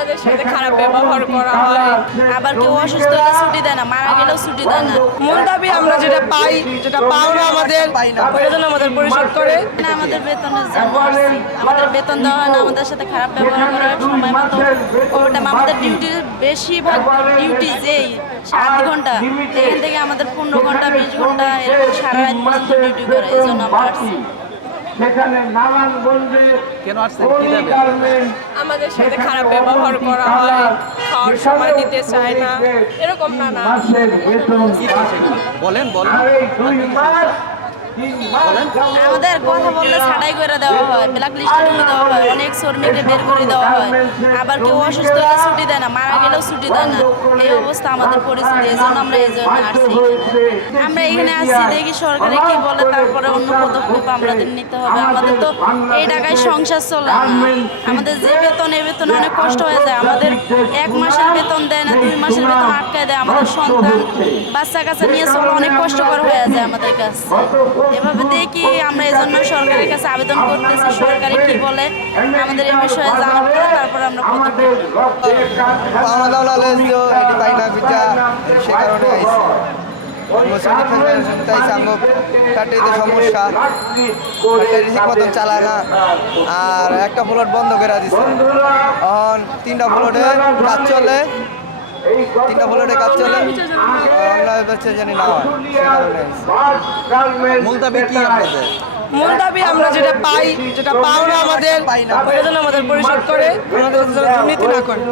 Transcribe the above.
আমাদের সাথে খারাপ ব্যবহার করা হয়। আবার কেউ অসুস্থ হলে ছুটি দেয় না, মারা গেলেও ছুটি দেয় না। মূল দাবি আমরা যেটা পাই, যেটা পাওনা আমাদের, ওটা যেন আমাদের পরিশোধ করে। না, আমাদের বেতনের জন্য আসছি। আমাদের বেতন দেওয়া হয় না, আমাদের সাথে খারাপ ব্যবহার করা হয় সময় মতো। ওটা আমাদের ডিউটির বেশিরভাগ ডিউটি যেই 7 ঘন্টা, এখান থেকে আমাদের 15 ঘন্টা 20 ঘন্টা এরকম সারা রাত পর্যন্ত ডিউটি করে, এই জন্য আমরা আসছি। কেন আসছেন, কি দেবে? আমাদের সাথে খারাপ ব্যবহার করা হয়, খাওয়ার সময় দিতে চায় না, এরকম নানা। বলেন বলেন আমাদের কথা বললে ছাঁটাই করে দেওয়া হয়, ব্ল্যাক লিস্টে ঢুকে দেওয়া হয়, অনেক শ্রমিককে বের করে দেওয়া হয়। আবার কেউ অসুস্থ হলে ছুটি দেয় না, মারা গেলেও ছুটি দেয় না। এই অবস্থা আমাদের পরিস্থিতি, এই জন্য আমরা এই জন্য আসছি এখানে। আমরা এখানে আসছি, দেখি সরকারে কি বলে, তারপরে অন্য পদক্ষেপ আমাদের নিতে হবে। আমাদের তো এই টাকায় সংসার চলে না। আমাদের যে বেতন, এই বেতন অনেক কষ্ট হয়ে যায়। আমাদের 1 মাসের বেতন দেয় না, 2 মাসের বেতন আটকায় দেয়। আমাদের সন্তান বাচ্চা কাচ্চা নিয়ে চলা অনেক কষ্টকর হয়ে যায় আমাদের কাছে। এভাবে দেখি আমরা এই জন্য সরকারের কাছে আবেদন করতেছি, সরকারে কি বলে আমাদের এই বিষয়ে জানার পরে তারপরে আমরা পদক্ষেপ নেব। পাওনা দাওনা লেজো এটি পাই না বিচা সে কারণে আইছে মুসলিম ফেডারেশন তাই সাঙ্গ কাটিতে সমস্যা ঠিক মতন চালায় না, আর একটা প্লট বন্ধ করে দিছে। এখন 3টা প্লটে কাজ চলে, 3টা প্লটে কাজ চলে, অন্য বেচে জানি না হয়, সে কারণে আইছে। মূল দাবি কি আপনাদের? মূল দাবি আমরা যেটা পাই, যেটা পাওনা আমাদের, ওটা যেন আমাদের পরিশোধ করে, আমাদের দুর্নীতি না করে।